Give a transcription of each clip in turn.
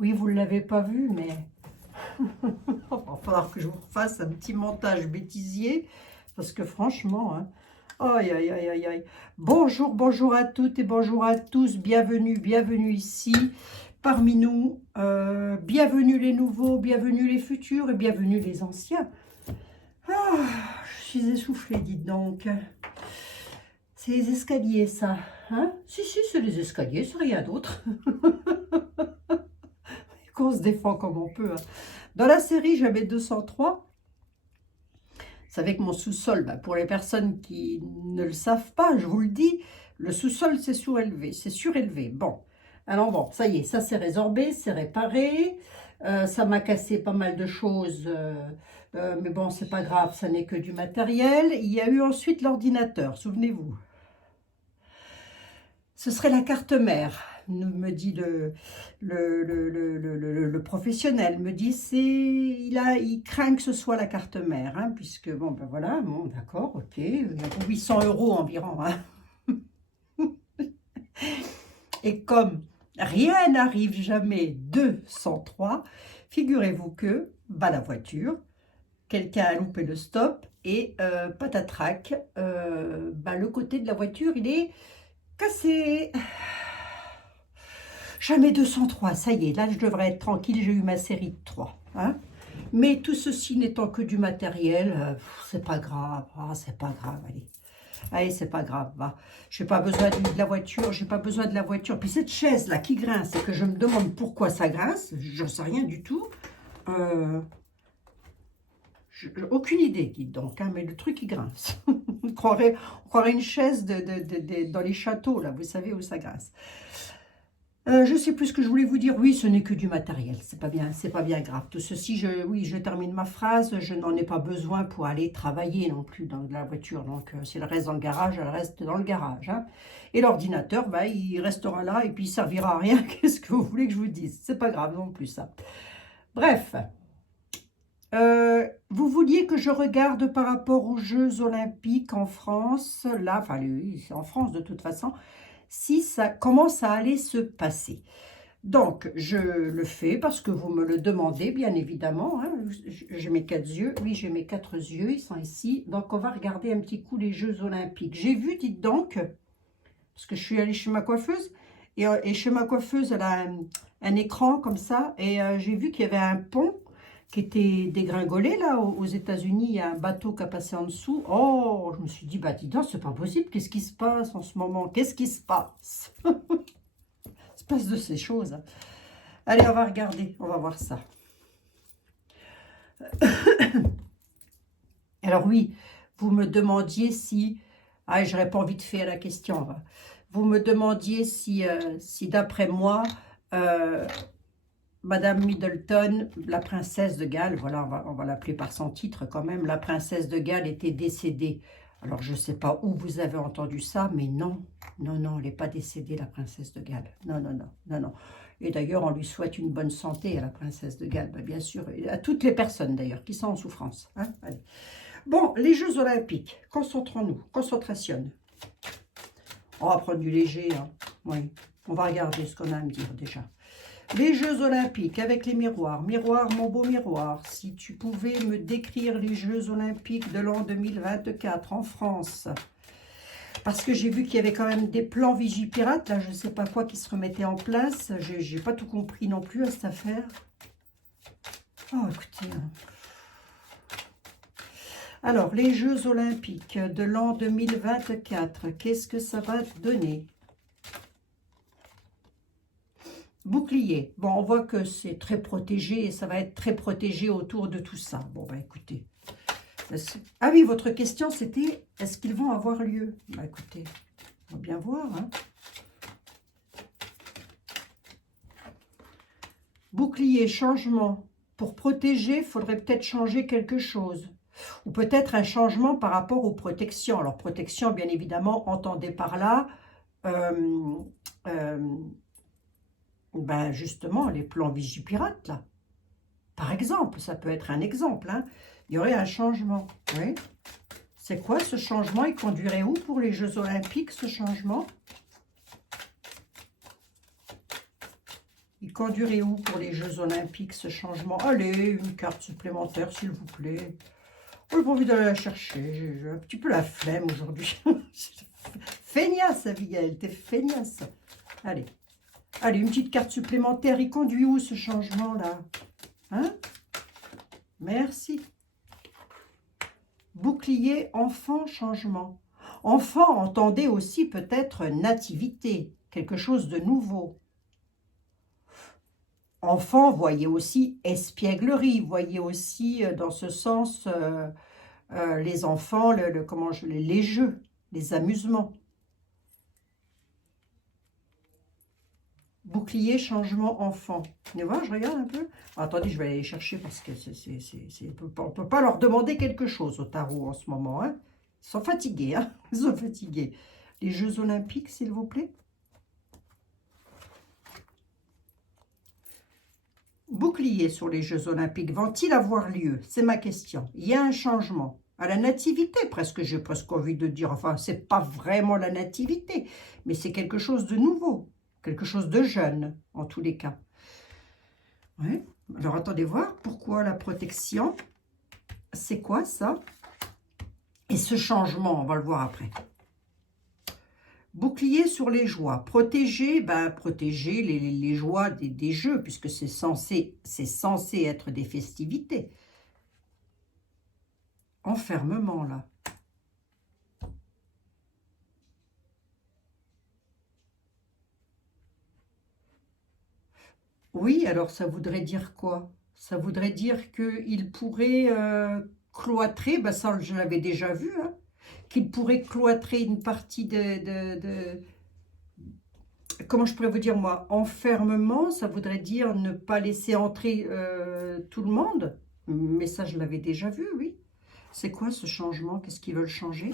Oui, vous ne l'avez pas vu, mais il va falloir que je vous refasse un petit montage bêtisier, parce que franchement, hein, aïe, aïe, aïe, aïe, aïe. Bonjour, bonjour à toutes et bonjour à tous, bienvenue, bienvenue ici, parmi nous, bienvenue les nouveaux, bienvenue les futurs et bienvenue les anciens. Ah, je suis essoufflée, dites donc. C'est les escaliers, ça, hein? Si, si, c'est les escaliers, c'est rien d'autre. Qu'on se défend comme on peut, hein. Dans la série, j'avais 203. Vous savez que mon sous-sol, pour les personnes qui ne le savent pas, je vous le dis, le sous-sol, c'est surélevé. C'est surélevé. Bon, alors bon, ça y est, ça c'est résorbé, c'est réparé. Ça m'a cassé pas mal de choses, mais bon, c'est pas grave, ça n'est que du matériel. Il y a eu ensuite l'ordinateur, souvenez-vous. Ce serait la carte mère, me dit le professionnel, me dit il craint que ce soit la carte mère, hein, puisque bon ben voilà, bon d'accord, ok, il y a 800 € environ, hein. Et comme rien n'arrive jamais 203, figurez-vous que la voiture, quelqu'un a loupé le stop et patatrac, le côté de la voiture il est cassé. Jamais 203, ça y est, là je devrais être tranquille, j'ai eu ma série de 3. Hein. Mais tout ceci n'étant que du matériel, c'est pas grave, c'est pas grave, allez. Allez, c'est pas grave, va. J'ai pas besoin de la voiture, j'ai pas besoin de la voiture. Puis cette chaise là qui grince, et que je me demande pourquoi ça grince, j'en sais rien du tout. Aucune idée, dites donc, hein, mais le truc il grince. on croirait une chaise dans les châteaux, là, vous savez où ça grince. Je sais plus ce que je voulais vous dire. Oui, ce n'est que du matériel. C'est pas bien grave. Tout ceci, je termine ma phrase. Je n'en ai pas besoin pour aller travailler non plus dans la voiture. Donc, si elle reste dans le garage, elle reste dans le garage. Hein. Et l'ordinateur, il restera là et puis il servira à rien. Qu'est-ce que vous voulez que je vous dise? C'est pas grave non plus ça. Bref. Vous vouliez que je regarde par rapport aux Jeux Olympiques en France, là, enfin, oui, c'est en France de toute façon, si ça commence à aller se passer. Donc, je le fais parce que vous me le demandez, bien évidemment. Hein. J'ai mes 4 yeux. Oui, j'ai mes 4 yeux, ils sont ici. Donc, on va regarder un petit coup les Jeux Olympiques. J'ai vu, dites donc, parce que je suis allée chez ma coiffeuse, et chez ma coiffeuse, elle a un écran comme ça, et j'ai vu qu'il y avait un pont qui était dégringolé, là, aux États-Unis. Il y a un bateau qui a passé en dessous. Oh, je me suis dit, dis donc, c'est pas possible. Qu'est-ce qui se passe en ce moment? Qu'est-ce qui se passe? Il se passe de ces choses. Hein. Allez, on va regarder, on va voir ça. Alors oui, vous me demandiez si... Ah, j'aurais pas envie de faire la question. Hein. Vous me demandiez si d'après moi, Madame Middleton, la princesse de Galles, voilà, on va l'appeler par son titre quand même, la princesse de Galles était décédée. Alors, je ne sais pas où vous avez entendu ça, mais non, non, non, elle n'est pas décédée, la princesse de Galles. Non, non, non, non, non. Et d'ailleurs, on lui souhaite une bonne santé à la princesse de Galles, bien sûr, et à toutes les personnes d'ailleurs qui sont en souffrance. Hein. Allez. Bon, les Jeux Olympiques, concentrons-nous, concentration. On va prendre du léger, hein. Oui, on va regarder ce qu'on a à me dire déjà. Les Jeux Olympiques avec les miroirs. Miroir, mon beau miroir, si tu pouvais me décrire les Jeux Olympiques de l'an 2024 en France. Parce que j'ai vu qu'il y avait quand même des plans Vigipirate, là, je ne sais pas quoi qui se remettait en place. J'ai pas tout compris non plus à cette affaire. Oh, écoutez. Alors, les Jeux Olympiques de l'an 2024, qu'est-ce que ça va donner ? Bouclier. Bon, on voit que c'est très protégé et ça va être très protégé autour de tout ça. Bon, écoutez. Ah oui, votre question, c'était, est-ce qu'ils vont avoir lieu? Écoutez, on va bien voir. Hein. Bouclier, changement. Pour protéger, il faudrait peut-être changer quelque chose. Ou peut-être un changement par rapport aux protections. Alors, protection, bien évidemment, entendez par là... justement, les plans Vigipirate, là. Par exemple, ça peut être un exemple. Hein. Il y aurait un changement. Oui. C'est quoi ce changement? Il conduirait où pour les Jeux Olympiques, ce changement? Il conduirait où pour les Jeux Olympiques, ce changement? Allez, une carte supplémentaire, s'il vous plaît. Oh, j'ai pas envie d'aller la chercher. J'ai un petit peu la flemme aujourd'hui. Feignasse, Abigail, t'es feignasse. Allez. Allez, une petite carte supplémentaire. Il conduit où, ce changement-là? Hein? Merci. Bouclier, enfant, changement. Enfant, entendez aussi peut-être nativité, quelque chose de nouveau. Enfant, voyez aussi espièglerie, voyez aussi dans ce sens les enfants, les jeux, les amusements. Bouclier, changement, enfant. Vous allez voir, je regarde un peu. Attendez, je vais aller les chercher parce que on ne peut pas leur demander quelque chose au tarot en ce moment. Hein. Ils sont fatigués, hein. Ils sont fatigués. Les Jeux Olympiques, s'il vous plaît. Bouclier sur les Jeux Olympiques, vont-ils avoir lieu? C'est ma question. Il y a un changement. À la nativité, presque, j'ai presque envie de dire. Enfin, c'est pas vraiment la nativité, mais c'est quelque chose de nouveau. Quelque chose de jeune, en tous les cas. Ouais. Alors, attendez voir. Pourquoi la protection? C'est quoi, ça? Et ce changement, on va le voir après. Bouclier sur les joies. Protéger, protéger les joies des jeux, puisque c'est censé être des festivités. Enfermement, là. Oui, alors ça voudrait dire quoi? Ça voudrait dire qu'il pourrait cloîtrer, ça je l'avais déjà vu, hein, qu'il pourrait cloîtrer une partie comment je pourrais vous dire moi, enfermement, ça voudrait dire ne pas laisser entrer tout le monde, mais ça je l'avais déjà vu, oui. C'est quoi ce changement? Qu'est-ce qu'ils veulent changer?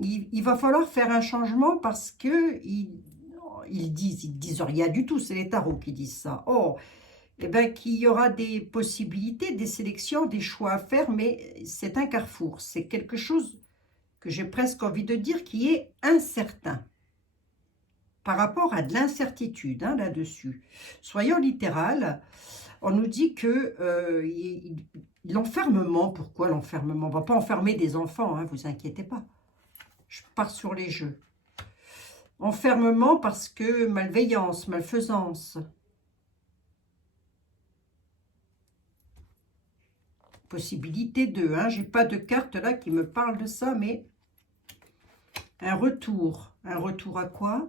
Il va falloir faire un changement parce que ils disent rien du tout, c'est les tarots qui disent ça. Oh, eh bien qu'il y aura des possibilités, des sélections, des choix à faire, mais c'est un carrefour. C'est quelque chose que j'ai presque envie de dire qui est incertain par rapport à de l'incertitude là-dessus. Soyons littéral, on nous dit que l'enfermement, pourquoi l'enfermement? On ne va pas enfermer des enfants, hein, vous inquiétez pas. Je pars sur les jeux. Enfermement parce que malveillance, malfaisance. Possibilité de, hein, j'ai pas de carte là qui me parle de ça, mais un retour. Un retour à quoi?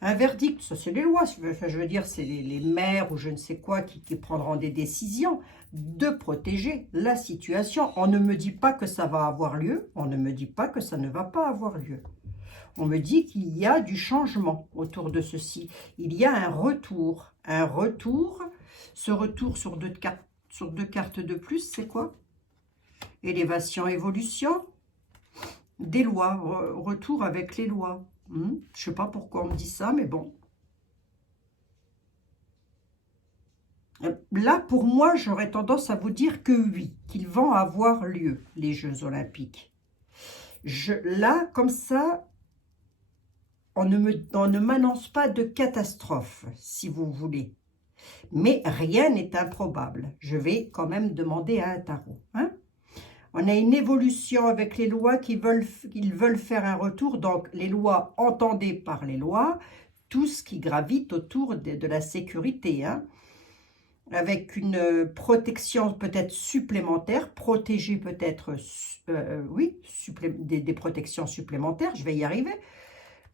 Un verdict, ça c'est les lois, enfin, je veux dire, c'est les maires ou je ne sais quoi qui prendront des décisions de protéger la situation. On ne me dit pas que ça va avoir lieu, on ne me dit pas que ça ne va pas avoir lieu. On me dit qu'il y a du changement autour de ceci. Il y a un retour. Un retour. Ce retour sur deux cartes de plus, c'est quoi? Élévation, évolution. Des lois. Retour avec les lois. Je ne sais pas pourquoi on me dit ça, mais bon. Là, pour moi, j'aurais tendance à vous dire que oui, qu'ils vont avoir lieu, les Jeux Olympiques. Là, comme ça... On ne m'annonce pas de catastrophe, si vous voulez. Mais rien n'est improbable. Je vais quand même demander à un tarot. Hein? On a une évolution avec les lois qu'ils veulent faire un retour. Donc, les lois, entendez par les lois, tout ce qui gravite autour de la sécurité. Hein? Avec une protection peut-être supplémentaire, protéger peut-être, oui, des protections supplémentaires. Je vais y arriver.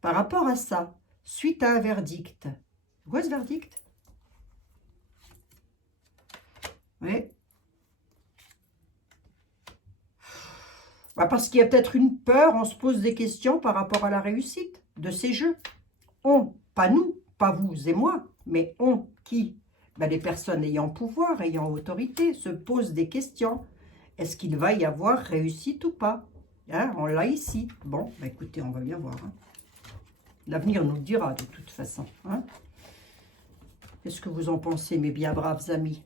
Par rapport à ça, suite à un verdict. Où est ce verdict? Oui. Parce qu'il y a peut-être une peur, on se pose des questions par rapport à la réussite de ces jeux. On, pas nous, pas vous et moi, mais on, qui? Les personnes ayant pouvoir, ayant autorité, se posent des questions. Est-ce qu'il va y avoir réussite ou pas? Hein, on l'a ici. Bon, écoutez, on va bien voir. Hein. L'avenir nous le dira de toute façon. Hein. Qu'est-ce que vous en pensez, mes bien braves amis?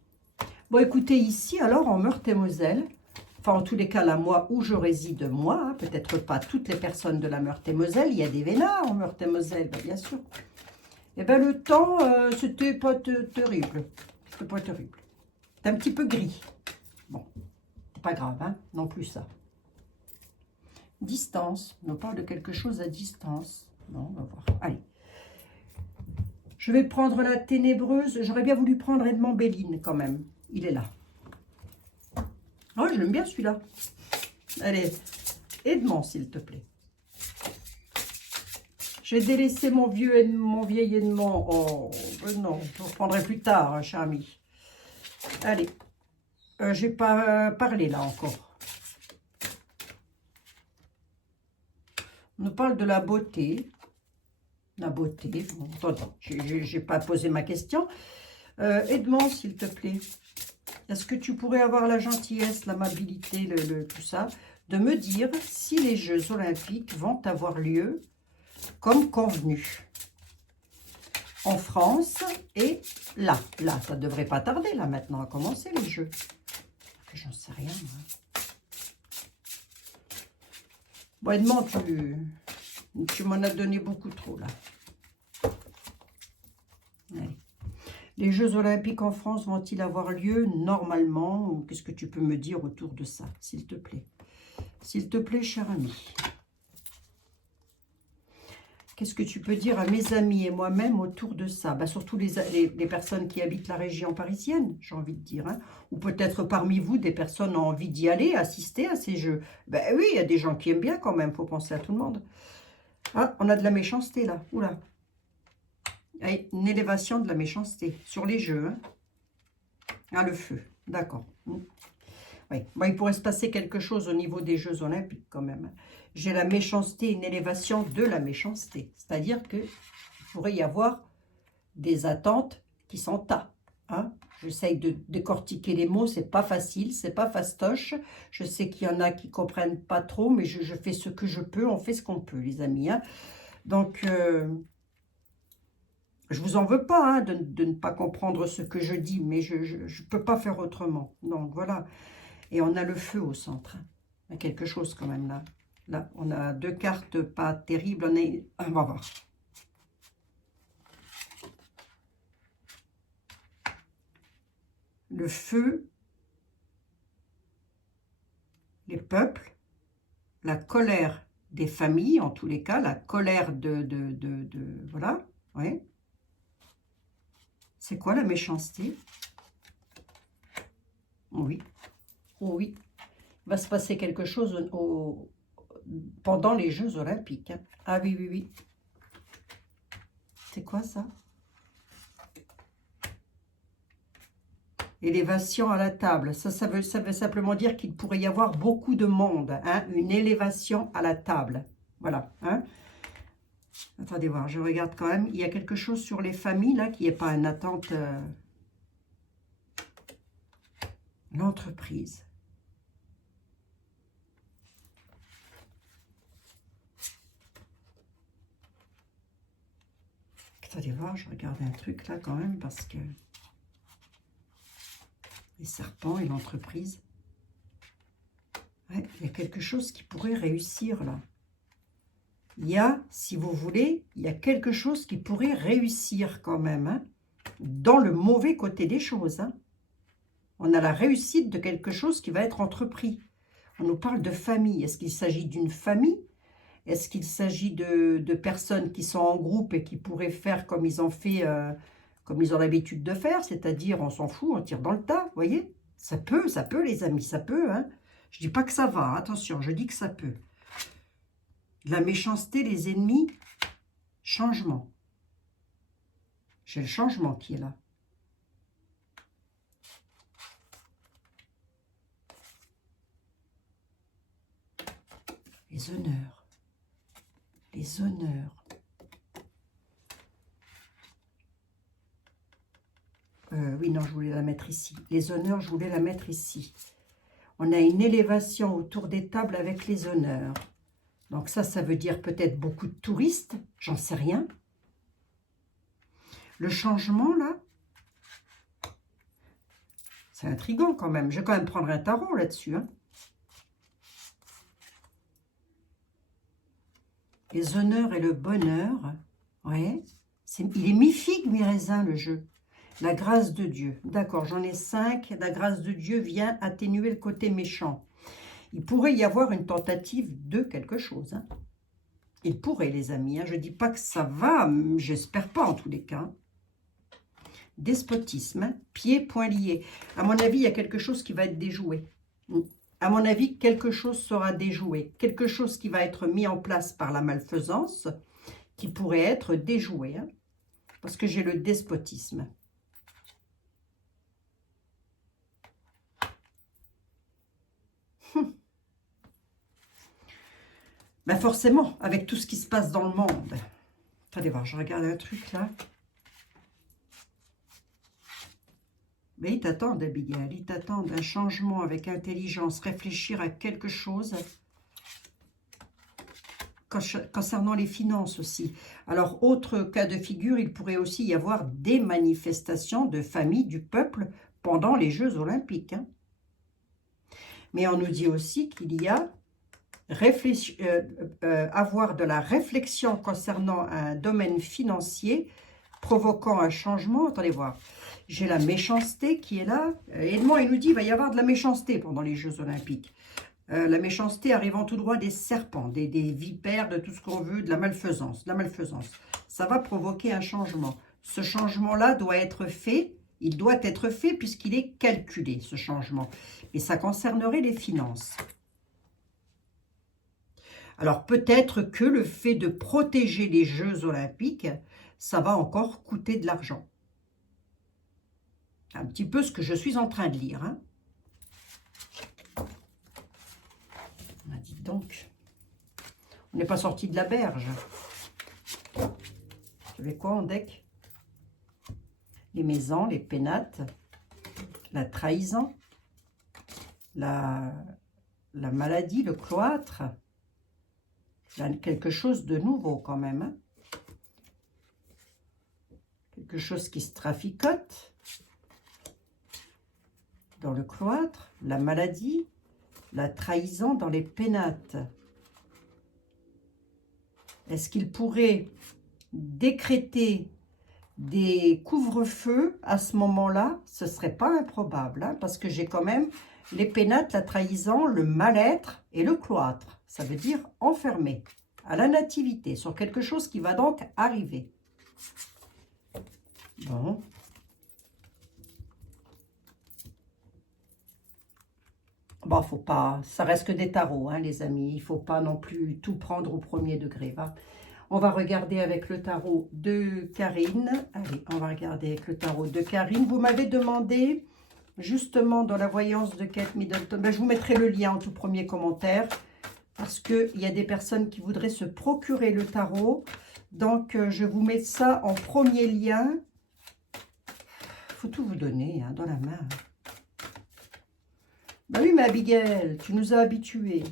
Bon, écoutez, ici, alors, en Meurthe-et-Moselle, enfin, en tous les cas, là, moi, où je réside, moi, hein, peut-être pas toutes les personnes de la Meurthe-et-Moselle, il y a des vénards en Meurthe-et-Moselle, bien sûr. Eh bien, le temps, c'était pas terrible. C'était pas terrible. C'est un petit peu gris. Bon, c'est pas grave, hein, non plus ça. Distance. On parle de quelque chose à distance. Non, on va voir. Allez. Je vais prendre la ténébreuse. J'aurais bien voulu prendre Edmond Béline quand même. Il est là. Oh, je l'aime bien celui-là. Allez, Edmond, s'il te plaît. J'ai délaissé mon vieil Edmond. Oh, non, je le reprendrai plus tard, hein, cher ami. Allez, j'ai pas parlé là encore. On nous parle de la beauté. La beauté, bon, attendez, j'ai pas posé ma question. Edmond, s'il te plaît, est-ce que tu pourrais avoir la gentillesse, l'amabilité, tout ça, de me dire si les Jeux Olympiques vont avoir lieu comme convenu en France et là, ça devrait pas tarder là maintenant à commencer les Jeux. J'en sais rien. Moi. Bon, Edmond, tu m'en as donné beaucoup trop là. Allez. Les Jeux Olympiques en France vont-ils avoir lieu normalement? Qu'est-ce que tu peux me dire autour de ça, s'il te plaît? S'il te plaît, cher ami. Qu'est-ce que tu peux dire à mes amis et moi-même autour de ça? Bah, surtout les personnes qui habitent la région parisienne, j'ai envie de dire. Hein. Ou peut-être parmi vous, des personnes ont envie d'y aller, assister à ces Jeux. Ben oui, il y a des gens qui aiment bien quand même, il faut penser à tout le monde. Ah, on a de la méchanceté là. Oula. Allez, une élévation de la méchanceté sur les Jeux. Hein. Ah, le feu. D'accord. Oui. Bon, il pourrait se passer quelque chose au niveau des Jeux Olympiques quand même. J'ai la méchanceté, une élévation de la méchanceté. C'est-à-dire qu'il pourrait y avoir des attentes qui sont tas. Hein. J'essaye de décortiquer les mots, c'est pas facile, c'est pas fastoche. Je sais qu'il y en a qui comprennent pas trop, mais je fais ce que je peux, on fait ce qu'on peut, les amis. Hein. Donc, je vous en veux pas hein, de ne pas comprendre ce que je dis, mais je ne peux pas faire autrement. Donc, voilà. Et on a le feu au centre. Il y a quelque chose quand même là. Là, on a deux cartes pas terribles. On va voir. Le feu, les peuples, la colère des familles, en tous les cas, la colère voilà, oui. C'est quoi la méchanceté? Oui, oui. Il va se passer quelque chose pendant les Jeux Olympiques. Hein. Ah oui, oui, oui. C'est quoi ça? Élévation à la table. Ça veut simplement dire qu'il pourrait y avoir beaucoup de monde. Hein? Une élévation à la table. Voilà. Hein? Attendez voir, je regarde quand même. Il y a quelque chose sur les familles, là, qui n'est pas une attente. L'entreprise. Attendez voir, je regarde un truc là quand même, parce que... Les serpents et l'entreprise. Ouais, il y a quelque chose qui pourrait réussir là. Il y a, si vous voulez, il y a quelque chose qui pourrait réussir quand même, hein, dans le mauvais côté des choses. Hein. On a la réussite de quelque chose qui va être entrepris. On nous parle de famille. Est-ce qu'il s'agit d'une famille? Est-ce qu'il s'agit de personnes qui sont en groupe et qui pourraient faire comme ils ont fait, comme ils ont l'habitude de faire, c'est-à-dire on s'en fout, on tire dans le tas, vous voyez? Ça peut les amis, ça peut. Hein. Je ne dis pas que ça va, attention, je dis que ça peut. La méchanceté, les ennemis, changement. J'ai le changement qui est là. Les honneurs. Les honneurs. Oui, non, je voulais la mettre ici. Les honneurs, je voulais la mettre ici. On a une élévation autour des tables avec les honneurs. Donc ça veut dire peut-être beaucoup de touristes, j'en sais rien. Le changement, là, c'est intriguant quand même. Je vais quand même prendre un tarot là-dessus. Hein. Les honneurs et le bonheur, ouais, Il est mi-figue, mi-raisin, le jeu. La grâce de Dieu. D'accord, j'en ai 5. La grâce de Dieu vient atténuer le côté méchant. Il pourrait y avoir une tentative de quelque chose. Hein. Il pourrait, les amis. Hein. Je ne dis pas que ça va, j'espère pas en tous les cas. Despotisme, hein. Pieds, poings liés. À mon avis, il y a quelque chose qui va être déjoué. À mon avis, quelque chose sera déjoué. Quelque chose qui va être mis en place par la malfaisance, qui pourrait être déjoué. Hein. Parce que j'ai le despotisme. Ben forcément, avec tout ce qui se passe dans le monde. Attendez voir, je regarde un truc là. Mais ils t'attendent, Abigail. Ils t'attendent un changement avec intelligence, réfléchir à quelque chose concernant les finances aussi. Alors, autre cas de figure, il pourrait aussi y avoir des manifestations de famille du peuple pendant les Jeux Olympiques. Hein. Mais on nous dit aussi qu'il y a avoir de la réflexion concernant un domaine financier provoquant un changement. Attendez voir. J'ai la méchanceté qui est là. Edmond, il nous dit qu'il va y avoir de la méchanceté pendant les Jeux Olympiques. La méchanceté arrivant tout droit des serpents, des vipères, de tout ce qu'on veut, de la malfaisance. Ça va provoquer un changement. Ce changement-là doit être fait. Il doit être fait puisqu'il est calculé, ce changement. Et ça concernerait les finances. Alors peut-être que le fait de protéger les Jeux Olympiques, ça va encore coûter de l'argent. Un petit peu ce que je suis en train de lire. Hein. Ah, dites donc, on n'est pas sorti de la berge. Vous savez quoi en deck? Les maisons, les pénates, la trahison, la maladie, le cloître. Quelque chose de nouveau quand même. Hein. Quelque chose qui se traficote dans le cloître, la maladie, la trahison dans les pénates. Est-ce qu'il pourrait décréter des couvre-feux à ce moment-là? Ce ne serait pas improbable, hein, parce que j'ai quand même les pénates, la trahison, le mal-être et le cloître. Ça veut dire enfermé à la nativité, sur quelque chose qui va donc arriver. Bon. Bon, faut pas, ça reste que des tarots, hein, les amis. Il ne faut pas non plus tout prendre au premier degré. Va. On va regarder avec le tarot de Karine. Allez, on va regarder avec le tarot de Karine. Vous m'avez demandé, justement, dans la voyance de Kate Middleton, ben, je vous mettrai le lien en tout premier commentaire, parce qu'il y a des personnes qui voudraient se procurer le tarot. Donc, je vous mets ça en premier lien. Il faut tout vous donner, hein, dans la main. Bah oui, mais Abigail, tu nous as habitués.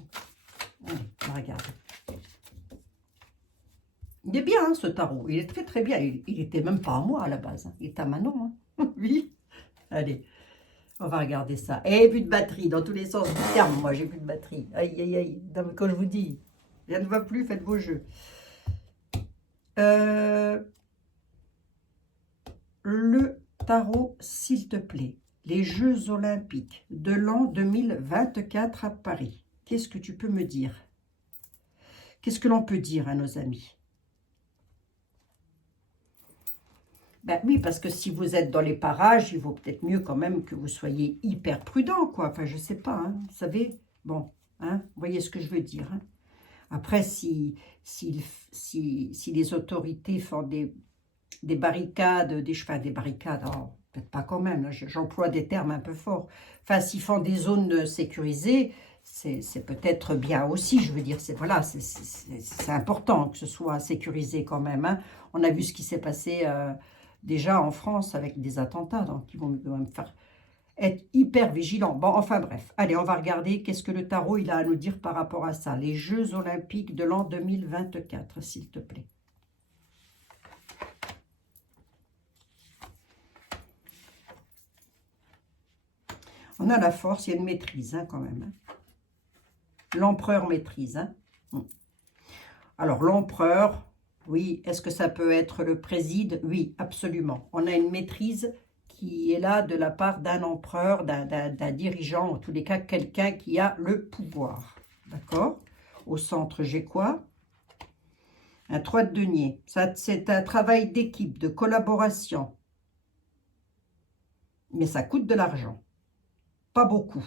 Allez, on regarde. Il est bien, hein, ce tarot. Il est très, très bien. Il n'était même pas à moi, à la base. Hein. Il est à Manon. Hein. Oui. Allez, on va regarder ça. Et plus de batterie, dans tous les sens du terme. Moi, j'ai plus de batterie. Aïe, aïe, aïe. Non, mais quand je vous dis, rien ne va plus, faites vos jeux. Le tarot, s'il te plaît. Les Jeux Olympiques de l'an 2024 à Paris. Qu'est-ce que tu peux me dire? Qu'est-ce que l'on peut dire à nos amis? Ben oui, parce que si vous êtes dans les parages, il vaut peut-être mieux quand même que vous soyez hyper prudent, quoi. Enfin, je ne sais pas, hein, vous savez. Bon, hein, vous voyez ce que je veux dire. Hein. Après, si les autorités font des barricades, des barricades, oh, peut-être pas quand même, j'emploie des termes un peu forts. Enfin, s'ils font des zones sécurisées, c'est peut-être bien aussi, je veux dire, c'est important que ce soit sécurisé quand même. Hein. On a vu ce qui s'est passé déjà en France avec des attentats, donc ils vont même faire être hyper vigilants. Bon, enfin bref, allez, on va regarder qu'est-ce que le tarot il a à nous dire par rapport à ça. Les Jeux Olympiques de l'an 2024, s'il te plaît. On a la force, il y a une maîtrise hein, quand même. Hein. L'empereur maîtrise. Hein. Alors l'empereur, Oui, est-ce que ça peut être le préside? Oui, absolument. On a une maîtrise qui est là de la part d'un empereur, d'un dirigeant, en tous les cas, quelqu'un qui a le pouvoir. D'accord? Au centre, j'ai quoi? Un 3 de denier. Ça, c'est un travail d'équipe, de collaboration. Mais ça coûte de l'argent. Pas beaucoup.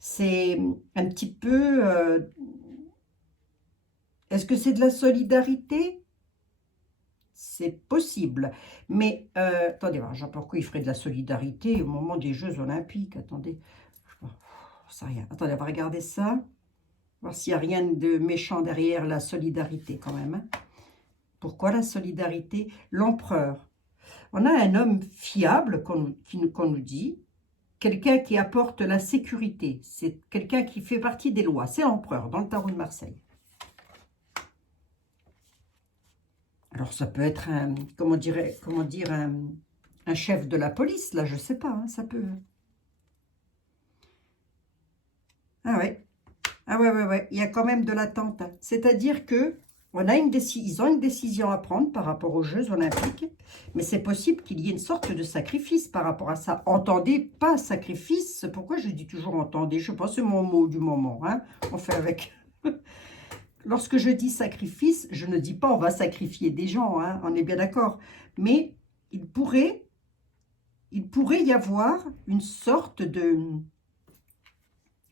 C'est un petit peu... est-ce que c'est de la solidarité? C'est possible. Mais, attendez, je ne sais pas pourquoi il ferait de la solidarité au moment des Jeux Olympiques. Attendez, je sais rien. Attendez, on va regarder ça. Voir s'il n'y a rien de méchant derrière la solidarité quand même. Hein. Pourquoi la solidarité? L'empereur. On a un homme fiable qu'on nous dit, quelqu'un qui apporte la sécurité. C'est quelqu'un qui fait partie des lois. C'est l'empereur dans le tarot de Marseille. Alors ça peut être un, comment dire, un chef de la police, là, je sais pas, hein, ça peut. Ah ouais. Ah ouais, il y a quand même de l'attente. Hein. C'est-à-dire que ils ont une décision à prendre par rapport aux Jeux Olympiques, mais c'est possible qu'il y ait une sorte de sacrifice par rapport à ça. Entendez, pas sacrifice. Pourquoi je dis toujours entendez? Je sais pas, c'est mon mot du moment. Hein. On fait avec. Lorsque je dis sacrifice, je ne dis pas on va sacrifier des gens, hein, on est bien d'accord. Mais il pourrait y avoir une sorte de...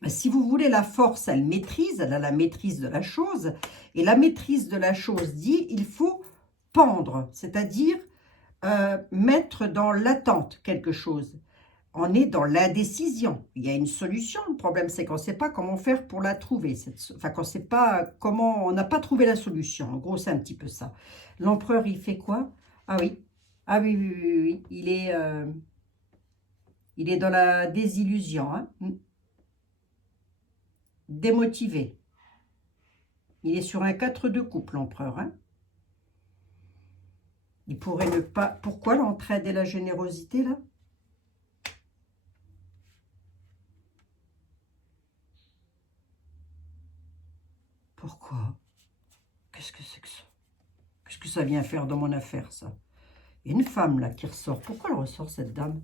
Si vous voulez, la force, elle maîtrise, elle a la maîtrise de la chose. Et la maîtrise de la chose dit, il faut pendre, c'est-à-dire mettre dans l'attente quelque chose. On est dans l'indécision. Il y a une solution. Le problème, c'est qu'on ne sait pas comment faire pour la trouver. Enfin, qu'on ne sait pas comment... On n'a pas trouvé la solution. En gros, c'est un petit peu ça. L'empereur, il fait quoi? Ah oui. Ah oui, oui, oui, oui. Il est dans la désillusion. Hein. Démotivé. Il est sur un 4 de coupe, l'empereur. Hein. Il pourrait ne pas... Pourquoi l'entraide et la générosité, là? Pourquoi? Qu'est-ce que c'est que ça? Qu'est-ce que ça vient faire dans mon affaire, ça? Il y a une femme, là, qui ressort. Pourquoi elle ressort, cette dame?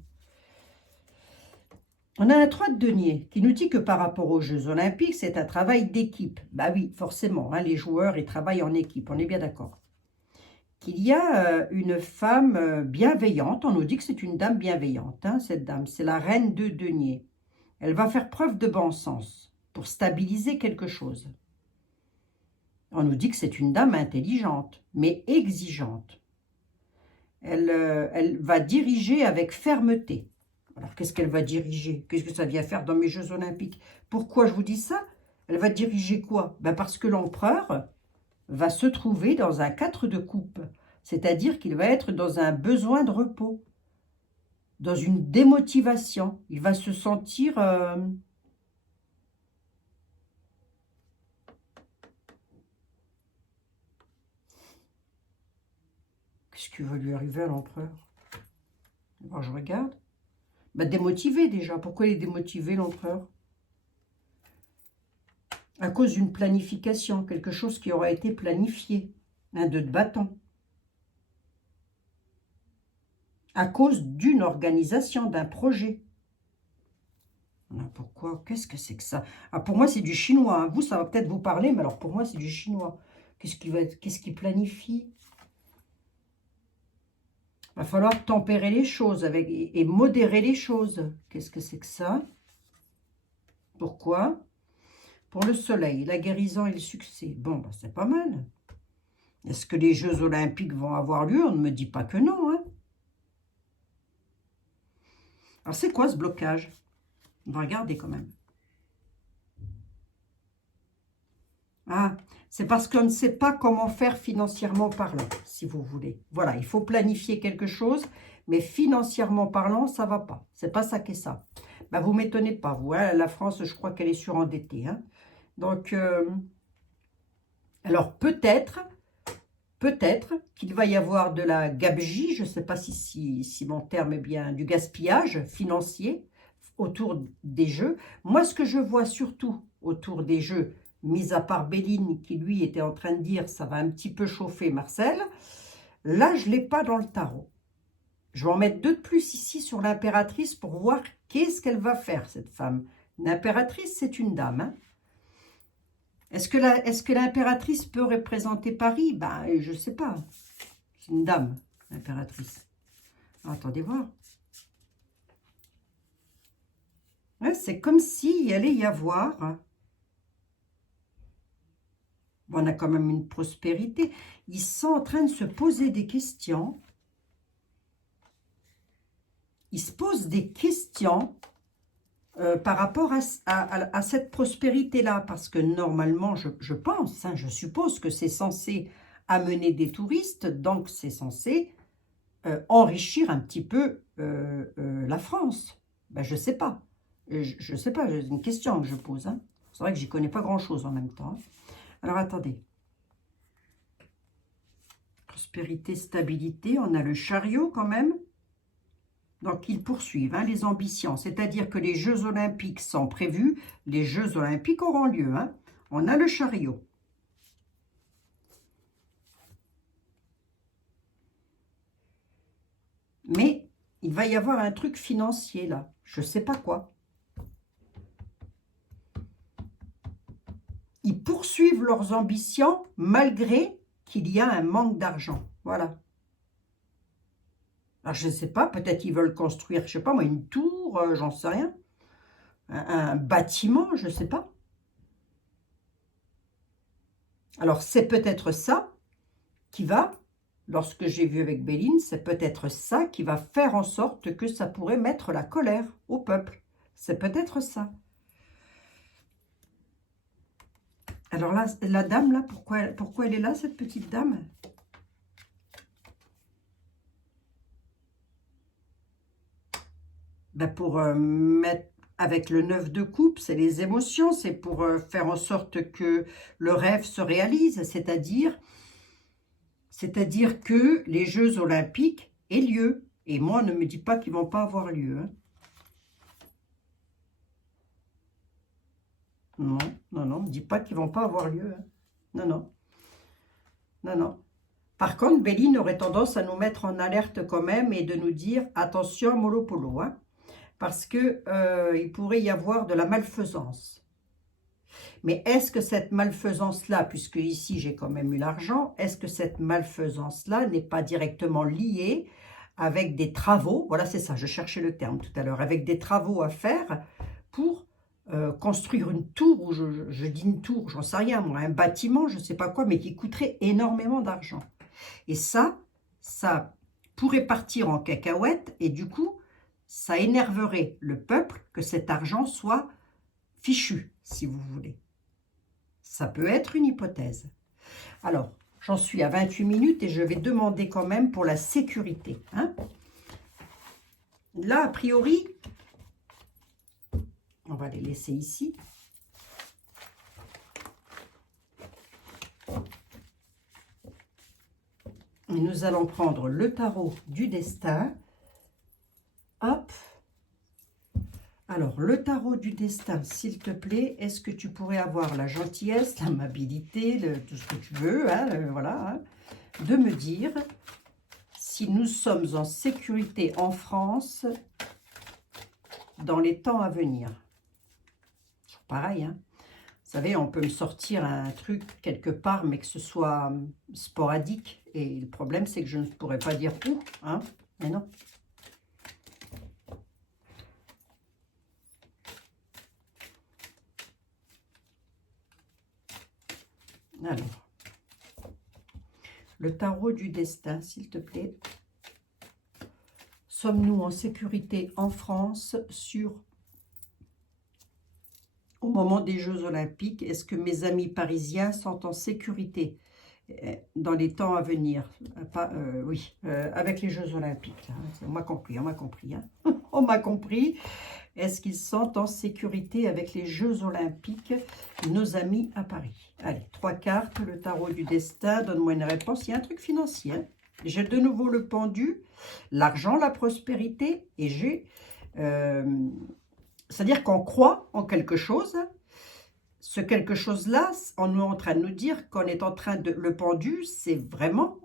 On a un 3 de denier qui nous dit que par rapport aux Jeux Olympiques, c'est un travail d'équipe. Bah oui, forcément, hein, les joueurs, ils travaillent en équipe, on est bien d'accord. Qu'il y a une femme bienveillante, on nous dit que c'est une dame bienveillante, hein, cette dame, c'est la reine de denier. Elle va faire preuve de bon sens pour stabiliser quelque chose. On nous dit que c'est une dame intelligente, mais exigeante. Elle va diriger avec fermeté. Alors, qu'est-ce qu'elle va diriger? Qu'est-ce que ça vient faire dans mes Jeux Olympiques? Pourquoi je vous dis ça? Elle va diriger quoi? Ben parce que l'empereur va se trouver dans un 4 de coupe. C'est-à-dire qu'il va être dans un besoin de repos, dans une démotivation. Il va se sentir... Qu'est-ce qui va lui arriver à l'empereur? Alors, je regarde. Ben, démotivé déjà. Pourquoi il est démotivé, l'empereur? À cause d'une planification, quelque chose qui aura été planifié. Un 2 de bâton. À cause d'une organisation, d'un projet. Pourquoi? Qu'est-ce que c'est que ça? Ah, pour moi, c'est du chinois. Hein. Vous, ça va peut-être vous parler, mais alors pour moi, c'est du chinois. Qu'est-ce qui planifie? Il va falloir tempérer les choses et modérer les choses. Qu'est-ce que c'est que ça? Pourquoi? Pour le soleil, la guérison et le succès. Bon, ben, c'est pas mal. Est-ce que les Jeux Olympiques vont avoir lieu? On ne me dit pas que non. Hein. Alors, c'est quoi ce blocage? On va regarder quand même. Ah, c'est parce qu'on ne sait pas comment faire financièrement parlant, si vous voulez. Voilà, il faut planifier quelque chose, mais financièrement parlant, ça ne va pas. C'est pas ça qu'est ça. Ben, vous ne m'étonnez pas, vous. Hein, la France, je crois qu'elle est surendettée. Hein. Donc, alors peut-être qu'il va y avoir de la gabegie, je ne sais pas si mon terme est bien, du gaspillage financier autour des jeux. Moi, ce que je vois surtout autour des jeux, mis à part Béline qui lui était en train de dire ça va un petit peu chauffer Marcel, là je ne l'ai pas dans le tarot. Je vais en mettre 2 de plus ici sur l'impératrice pour voir qu'est-ce qu'elle va faire cette femme. L'impératrice c'est une dame. Hein. Est-ce que l'impératrice peut représenter Paris? Ben je ne sais pas. C'est une dame, l'impératrice. Attendez voir. Ouais, c'est comme s'il allait y avoir... Bon, on a quand même une prospérité. Ils sont en train de se poser des questions. Ils se posent des questions par rapport à cette prospérité-là. Parce que normalement, je pense, hein, je suppose que c'est censé amener des touristes. Donc, c'est censé enrichir un petit peu la France. Ben, je ne sais pas. Je ne sais pas, c'est une question que je pose. Hein. C'est vrai que j'y connais pas grand-chose en même temps. Hein. Alors, attendez. Prospérité, stabilité, on a le chariot quand même. Donc, ils poursuivent hein, les ambitions. C'est-à-dire que les Jeux Olympiques sont prévus. Les Jeux Olympiques auront lieu. Hein. On a le chariot. Mais il va y avoir un truc financier là. Je ne sais pas quoi. Ils poursuivent leurs ambitions malgré qu'il y a un manque d'argent. Voilà. Alors, je ne sais pas, peut-être ils veulent construire, je ne sais pas moi, une tour, j'en sais rien. Un bâtiment, je ne sais pas. Alors, c'est peut-être ça qui va, lorsque j'ai vu avec Béline, c'est peut-être ça qui va faire en sorte que ça pourrait mettre la colère au peuple. C'est peut-être ça. Alors là, la dame, là, pourquoi elle est là, cette petite dame? Ben pour mettre avec le 9 de coupe, c'est les émotions, c'est pour faire en sorte que le rêve se réalise, c'est-à-dire que les Jeux Olympiques aient lieu. Et moi, ne me dis pas qu'ils ne vont pas avoir lieu. Hein. Non, non, non, ne me dis pas qu'ils ne vont pas avoir lieu. Hein. Non, non. Non, non. Par contre, Béline aurait tendance à nous mettre en alerte quand même et de nous dire, attention, mollo polo, hein, parce qu'il pourrait y avoir de la malfaisance. Mais est-ce que cette malfaisance-là, puisque ici j'ai quand même eu l'argent, est-ce que cette malfaisance-là n'est pas directement liée avec des travaux, voilà c'est ça, je cherchais le terme tout à l'heure, avec des travaux à faire pour construire une tour, ou je dis une tour, j'en sais rien, moi, un bâtiment, je ne sais pas quoi, mais qui coûterait énormément d'argent. Et ça pourrait partir en cacahuète, et du coup, ça énerverait le peuple que cet argent soit fichu, si vous voulez. Ça peut être une hypothèse. Alors, j'en suis à 28 minutes et je vais demander quand même pour la sécurité. Hein. Là, a priori, on va les laisser ici. Et nous allons prendre le tarot du destin. Hop. Alors, le tarot du destin, s'il te plaît, est-ce que tu pourrais avoir la gentillesse, l'amabilité, tout ce que tu veux, hein, voilà, hein, de me dire si nous sommes en sécurité en France dans les temps à venir. Pareil, hein. Vous savez, on peut me sortir un truc quelque part, mais que ce soit sporadique. Et le problème, c'est que je ne pourrais pas dire où, hein, mais non. Alors, le tarot du destin, s'il te plaît. Sommes-nous en sécurité en France au moment des Jeux Olympiques? Est-ce que mes amis parisiens sont en sécurité dans les temps à venir? Oui, avec les Jeux Olympiques. Hein, on m'a compris, on m'a compris. Hein. On m'a compris. Est-ce qu'ils sont en sécurité avec les Jeux Olympiques, nos amis à Paris? Allez, 3 cartes, le tarot du destin, donne-moi une réponse. Il y a un truc financier. Hein. J'ai de nouveau le pendu, l'argent, la prospérité, et j'ai... c'est-à-dire qu'on croit en quelque chose, ce quelque chose-là, on est en train de nous dire qu'on est en train de... Le pendu, c'est vraiment...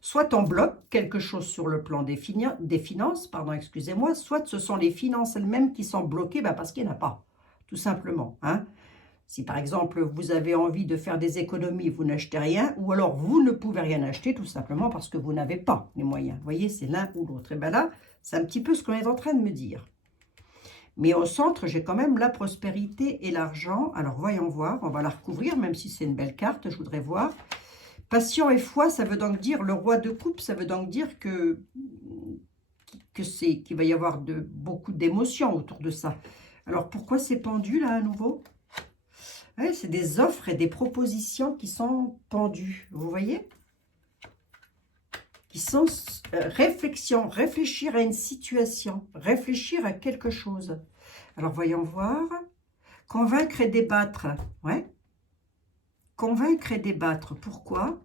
soit on bloque quelque chose sur le plan des finances, pardon, excusez-moi, soit ce sont les finances elles-mêmes qui sont bloquées parce qu'il n'y en a pas, tout simplement. Hein. Si par exemple, vous avez envie de faire des économies, vous n'achetez rien, ou alors vous ne pouvez rien acheter tout simplement parce que vous n'avez pas les moyens. Vous voyez, c'est l'un ou l'autre. Et bien là, c'est un petit peu ce qu'on est en train de me dire. Mais au centre, j'ai quand même la prospérité et l'argent. Alors, voyons voir, on va la recouvrir, même si c'est une belle carte, je voudrais voir. Passion et foi, ça veut donc dire, le roi de coupe, ça veut donc dire qu'il va y avoir beaucoup d'émotions autour de ça. Alors, pourquoi c'est pendu, là, à nouveau? Ouais, c'est des offres et des propositions qui sont pendues, vous voyez? Qui sont réflexion, réfléchir à une situation, réfléchir à quelque chose. Alors, voyons voir. Convaincre et débattre. Ouais. Convaincre et débattre. Pourquoi?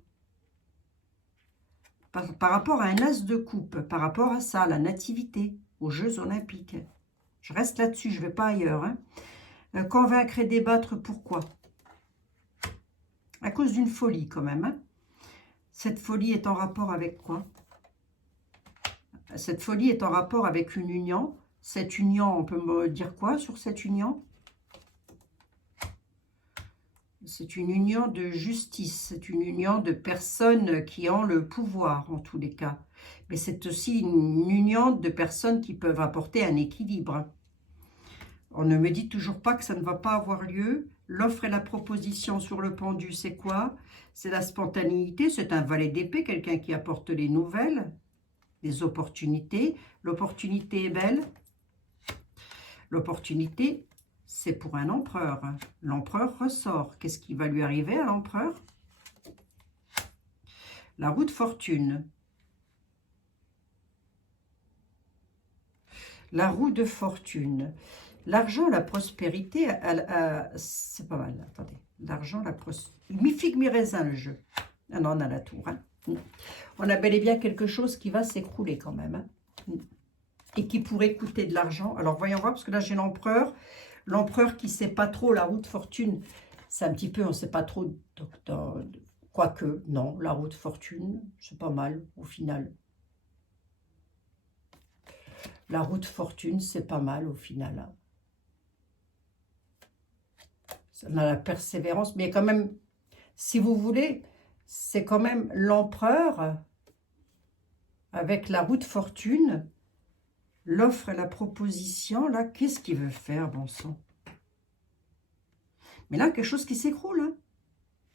Par rapport à un as de coupe, par rapport à ça, la nativité, aux Jeux Olympiques. Je reste là-dessus, je ne vais pas ailleurs. Hein. Convaincre et débattre, pourquoi? À cause d'une folie, quand même. Hein. Cette folie est en rapport avec quoi? Cette folie est en rapport avec une union. Cette union, on peut me dire quoi sur cette union? C'est une union de justice, c'est une union de personnes qui ont le pouvoir, en tous les cas. Mais c'est aussi une union de personnes qui peuvent apporter un équilibre. On ne me dit toujours pas que ça ne va pas avoir lieu. L'offre et la proposition sur le pendu, c'est quoi? C'est la spontanéité, c'est un valet d'épée, quelqu'un qui apporte les nouvelles, les opportunités. L'opportunité est belle. L'opportunité, c'est pour un empereur. L'empereur ressort. Qu'est-ce qui va lui arriver à l'empereur? La roue de fortune. La roue de fortune. L'argent, la prospérité, c'est pas mal. Attendez. L'argent, la prospérité. Mi-figue, mi-raisin, le jeu. Ah non, on a la tour. Hein. On a bel et bien quelque chose qui va s'écrouler quand même. Hein. Et qui pourrait coûter de l'argent. Alors, voyons voir, parce que là, j'ai l'empereur. L'empereur qui ne sait pas trop la roue de fortune. C'est un petit peu, on ne sait pas trop. Quoique, non, la roue de fortune, c'est pas mal au final. La roue de fortune, c'est pas mal au final. Hein. On a la persévérance, mais quand même, si vous voulez, c'est quand même l'empereur avec la roue de fortune. L'offre et la proposition, là, qu'est-ce qu'il veut faire, bon sang? Mais là, quelque chose qui s'écroule. Hein.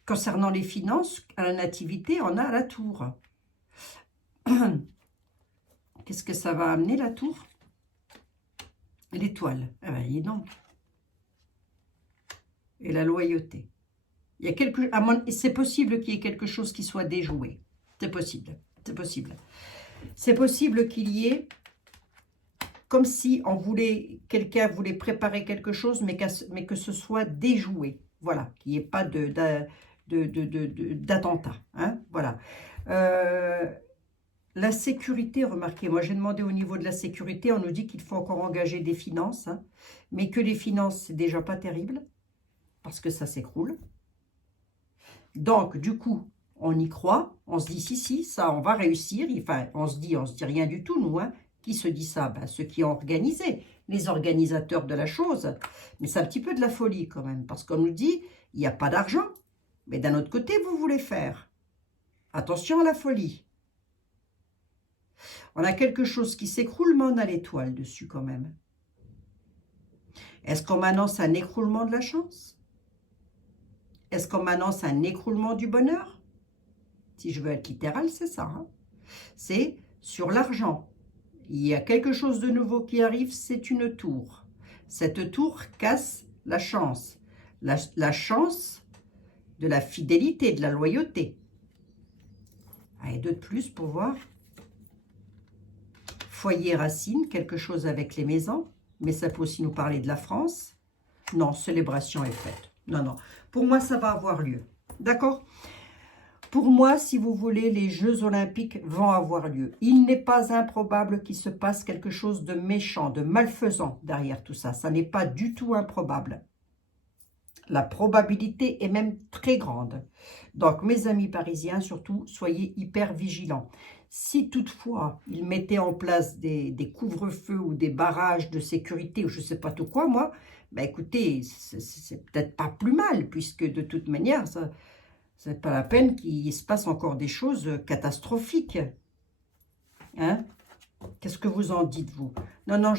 Concernant les finances, à la nativité, on a la tour. Qu'est-ce que ça va amener, la tour? L'étoile. Ah ben, dis donc. Et la loyauté. Il y a c'est possible qu'il y ait quelque chose qui soit déjoué. C'est possible. C'est possible. C'est possible qu'il y ait... Comme si quelqu'un voulait préparer quelque chose, mais que ce soit déjoué. Voilà, qu'il n'y ait pas d'attentat. Hein, voilà. La sécurité, remarquez, moi j'ai demandé au niveau de la sécurité, on nous dit qu'il faut encore engager des finances, hein, mais que les finances, c'est déjà pas terrible, parce que ça s'écroule. Donc, du coup, on y croit, on se dit, si, ça, on va réussir. Enfin, on se dit rien du tout, nous, hein. Qui se dit ça? Ben, ceux qui ont organisé, les organisateurs de la chose. Mais c'est un petit peu de la folie quand même, parce qu'on nous dit, il n'y a pas d'argent, mais d'un autre côté, vous voulez faire. Attention à la folie. On a quelque chose qui s'écroule, mais on a l'étoile dessus quand même. Est-ce qu'on m'annonce un écroulement de la chance? Est-ce qu'on m'annonce un écroulement du bonheur? Si je veux être littéral, c'est ça. Hein. C'est sur l'argent. Il y a quelque chose de nouveau qui arrive, c'est une tour. Cette tour casse la chance. La chance de la fidélité, de la loyauté. Allez, deux de plus pour voir. Foyer racine, quelque chose avec les maisons. Mais ça peut aussi nous parler de la France. Non, célébration est faite. Non. Pour moi, ça va avoir lieu. D'accord ? Pour moi, si vous voulez, les Jeux Olympiques vont avoir lieu. Il n'est pas improbable qu'il se passe quelque chose de méchant, de malfaisant derrière tout ça. Ça n'est pas du tout improbable. La probabilité est même très grande. Donc, mes amis parisiens, surtout, soyez hyper vigilants. Si toutefois, ils mettaient en place des couvre-feux ou des barrages de sécurité ou je ne sais pas tout quoi, moi, ben écoutez, c'est peut-être pas plus mal, puisque de toute manière, c'est pas la peine qu'il se passe encore des choses catastrophiques. Hein? Qu'est-ce que vous en dites, vous? Non, non,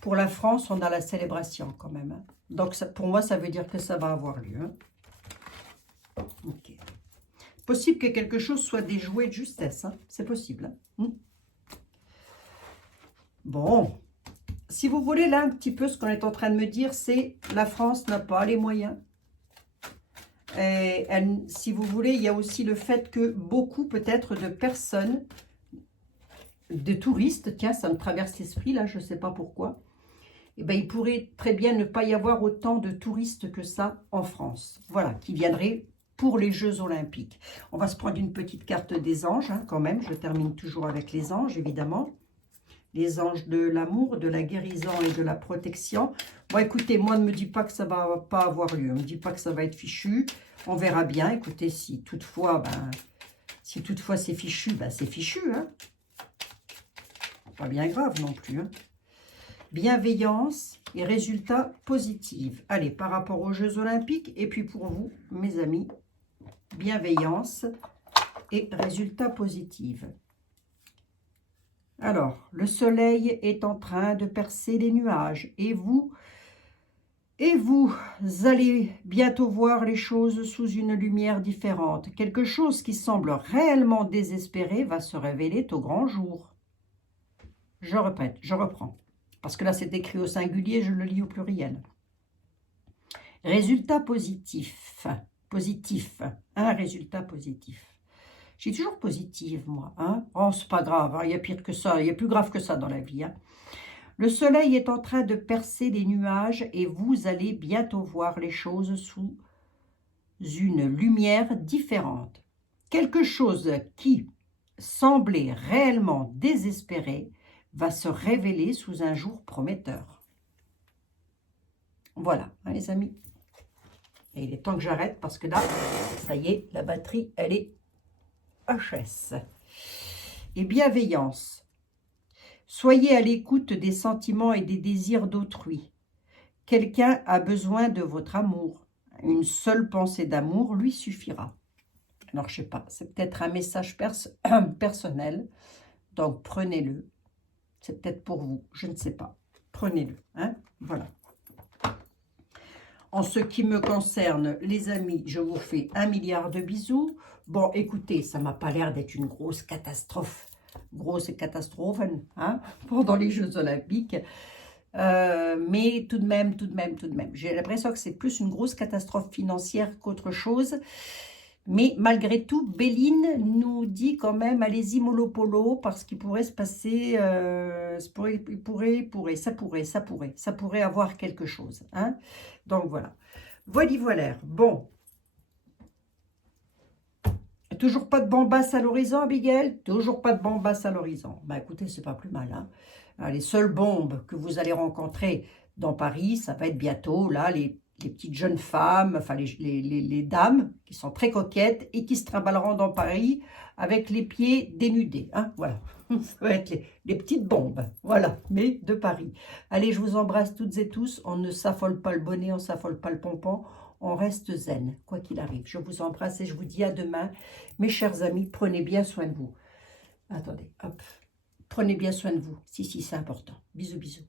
pour la France, on a la célébration quand même. Hein. Donc, ça, pour moi, ça veut dire que ça va avoir lieu. Hein. Ok. Possible que quelque chose soit déjoué de justesse. Hein. C'est possible. Hein. Bon. Si vous voulez, là, un petit peu, ce qu'on est en train de me dire, c'est la France n'a pas les moyens. Et si vous voulez, il y a aussi le fait que beaucoup, peut-être, de personnes, de touristes, tiens, ça me traverse l'esprit, là, je ne sais pas pourquoi, eh ben, il pourrait très bien ne pas y avoir autant de touristes que ça en France. Voilà, qui viendraient pour les Jeux Olympiques. On va se prendre une petite carte des anges, hein, quand même. Je termine toujours avec les anges, évidemment. Les anges de l'amour, de la guérison et de la protection. Bon, écoutez, moi, ne me dis pas que ça ne va pas avoir lieu. Ne me dis pas que ça va être fichu. On verra bien. Écoutez, si toutefois c'est fichu, ben c'est fichu. Hein. Pas bien grave non plus. Hein. Bienveillance et résultats positifs. Allez, par rapport aux Jeux Olympiques, et puis pour vous, mes amis, bienveillance et résultats positifs. Alors, le soleil est en train de percer les nuages, et vous allez bientôt voir les choses sous une lumière différente. Quelque chose qui semble réellement désespéré va se révéler au grand jour. Je répète, je reprends. Parce que là, c'est écrit au singulier, je le lis au pluriel. Résultat positif. Positif. Un résultat positif. J'ai toujours positive, moi. Hein? Oh, c'est pas grave. Hein? Il y a pire que ça. Il y a plus grave que ça dans la vie. Hein? Le soleil est en train de percer les nuages et vous allez bientôt voir les choses sous une lumière différente. Quelque chose qui semblait réellement désespéré va se révéler sous un jour prometteur. Voilà, hein, les amis. Et il est temps que j'arrête parce que là, ça y est, la batterie, elle est HS. Et bienveillance. Soyez à l'écoute des sentiments et des désirs d'autrui. Quelqu'un a besoin de votre amour. Une seule pensée d'amour lui suffira. Alors, je ne sais pas, c'est peut-être un message personnel. Donc, prenez-le. C'est peut-être pour vous, je ne sais pas. Prenez-le, hein, voilà. En ce qui me concerne, les amis, je vous fais 1 milliard de bisous. Bon, écoutez, ça ne m'a pas l'air d'être une grosse catastrophe. Grosse catastrophe, hein, pendant les Jeux Olympiques. Mais tout de même. J'ai l'impression que c'est plus une grosse catastrophe financière qu'autre chose. Mais malgré tout, Béline nous dit quand même, allez-y mollo polo, parce qu'il pourrait se passer, ça pourrait avoir quelque chose. Hein. Donc voilà. Voilà. Bon. Toujours pas de bombasse à l'horizon, Abigail? Toujours pas de bombasse à l'horizon. Ben écoutez, c'est pas plus mal. Hein. Les seules bombes que vous allez rencontrer dans Paris, ça va être bientôt, là, les petites jeunes femmes, enfin les dames qui sont très coquettes et qui se trimballeront dans Paris avec les pieds dénudés. Hein, voilà, ça va être les petites bombes, voilà, mais de Paris. Allez, je vous embrasse toutes et tous. On ne s'affole pas le bonnet, on ne s'affole pas le pompon. On reste zen, quoi qu'il arrive. Je vous embrasse et je vous dis à demain. Mes chers amis, prenez bien soin de vous. Attendez, hop. Prenez bien soin de vous. Si, c'est important. Bisous, bisous.